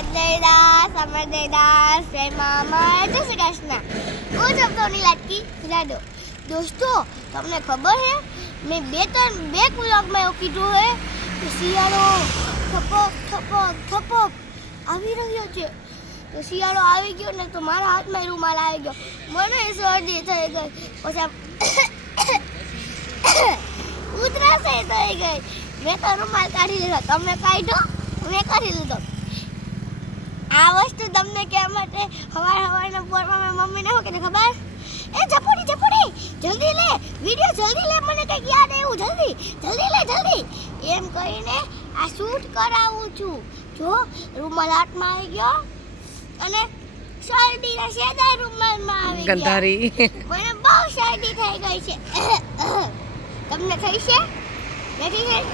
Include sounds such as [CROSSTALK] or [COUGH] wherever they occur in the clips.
સદૈદાસ અમરદેદાસ જય મામા જય શ્રી કૃષ્ણ. હું શબ્દોની લાટકી રાડો દોસ્તો, તમને ખબર હે? મેં બે ત્રણ, બે કલાકમાં એવું કીધું હે કે શિયાળો થપક થપક થપક આવી રહ્યો છે. તો શિયાળો આવી ગયો ને તો મારા હાથમાં રૂમાલ આવી ગયો. મને શરદી થઈ ગઈ. પછી ઉતરાશે થઈ ગઈ. મેં તો રૂમાલ કાઢી લીધો. તમે કાઢ્યો મેં કાઢી લીધો. આ વસ્તુ તમને કહેવા માટે હવાર હવારના પોરમાં મેં મમ્મીને શું કીધું ખબર? એ જપોડી જપોડી જલ્દી લે વિડિયો જલ્દી લે મને કંઈક યાદ આવ્યું જલ્દી જલ્દી લે જલ્દી. એમ કહીને આ શૂટ કરાવું છું. જો રૂમાલ હાથમાં આવી ગયો અને શરદીના સેદાય રૂમાલમાં આવી ગયા. ગંધારી. મને બહુ શરદી થઈ ગઈ છે. તમને થઈ છે? નથી થઈ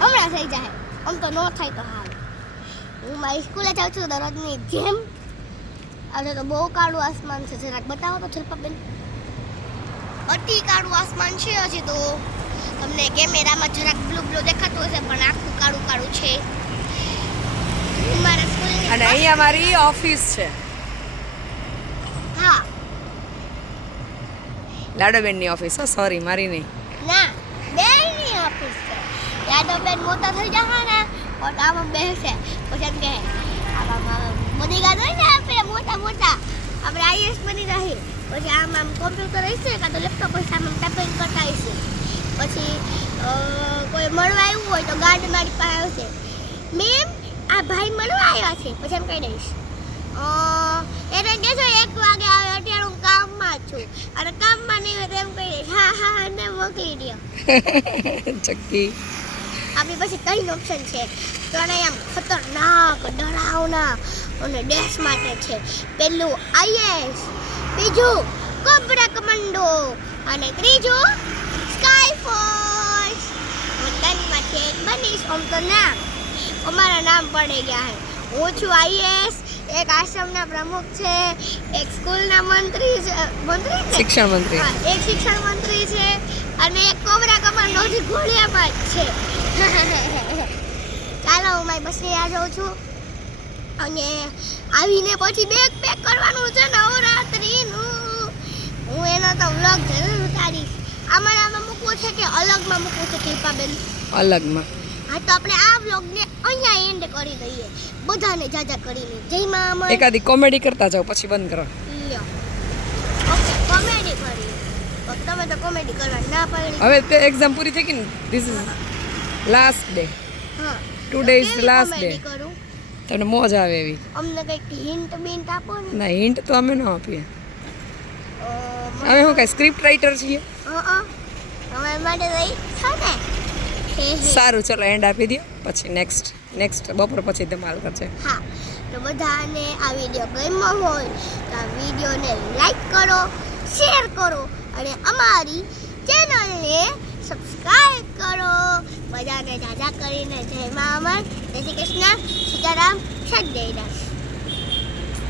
હમણાં થઈ જાય. આમ તો ન થાય તો હાલ. હું મારી સ્કૂલે જાઉં છું દરરોજની જેમ. આજે તો બહુ કાળું આસમાન છે. જરાક બતાવો તો શિલ્પાબેન અતિ કાળું આસમાન છે હજી તો. તમને કેમેરામાં જરાક બ્લુ બ્લુ દેખાતું હશે પણ આખું કાળું કાળું છે. મારા સ્કૂલ અને અહીંયા મારી ઓફિસ છે. હા. લાડોબેનની ઓફિસ સોરી મારી નહીં. ના બેની ઓફિસ છે. યાદવબેન મોટા થઈ જશે ને તો આમાં બેસશે પછી એમ કહે બની ગયા હોય ને આપણે મોટા મોટા આપણે આઈએસ બની રહી પછી આમ આમ કોમ્પ્યુટર હશે કાં તો લેપટોપ હશે આમ ટાઈપિંગ કરતા હશે પછી કોઈ મળવા આવ્યું હોય તો ગાર્ડ મારી પાસે આવશે મેમ આ ભાઈ મળવા આવ્યા છે પછી એમ કહી દઈશ એને કહેજો એક વાગે આવે અત્યારે હું કામમાં છું અને કામમાં નહીં હોય તો એમ કહી દઈશ હા હા હા ને મોકલી દો ચક્કી આપણી પાસે ત્રણ ઓપ્શન છે. પ્રાણાયામ ખતરનાક ડરાવના અને દેશ માટે છે. પહેલું આઈએસ બીજું કોબ્રા કમાન્ડો અને ત્રીજું સ્કાય ફોર્સ હું ત્રણમાંથી એક બનીશ આમ તો નામ અમારા નામ પડી ગયા છે હું છું આઈએસ એક આશ્રમના પ્રમુખ છે એક સ્કૂલના મંત્રી છે મંત્રી છે? શિક્ષણ મંત્રી. હા, એક શિક્ષણ મંત્રી છે અને એક કોબરા કમાન્ડો જે જ છે. [LAUGHS] ચાલો હું મારી બસની આ જાઉં છું. અને આવીને પછી બેગ પેક કરવાનું છે નવરાત્રીનું. હું એનો તો વ્લોગ જરૂર ઉતારીશ. આમાં આમાં મૂકવું છે કે અલગમાં મૂકવું છે કૃપાબેન? અલગમાં. હા તો આપણે આ વ્લોગને અહીંયા એન્ડ કરી દઈએ. બધાને જાજા કરીને. જય મા એકાદી કોમેડી કરતા જાઓ પછી બંધ કરો. ઓકે કોમેડી કરી તમે તો કોમેડી કરવા ના પાડી. હવે તે એક્ઝામ પૂરી થઈ ગઈ ને? ધીસ ઇઝ લાસ્ટ ડે હા. Today is last. કરું. તમને મોજ આવે એવી. અમને કંઈક હિન્ટ બિન્ટ આપો ને. ના હિન્ટ તો અમે ન આપીએ. અમે શું કાંઈ સ્ક્રિપ્ટ રાઇટર છીએ? હે, હે. સારું ચલો એન્ડ આપી દો પછી નેક્સ્ટ નેક્સ્ટ બપોર પછી ધમાલ કરશે હા. તો બધાને આ વીડિયો ગમ્યો હોય તો આ વિડીયોને લાઈક કરો શેર કરો અને અમારી ચેનલને સબસ્ક્રાઇબ કરો. બધાને દાદા કરીને જય મા અમર જય શ્રી કૃષ્ણ. સીતારામ. સદૈદાસ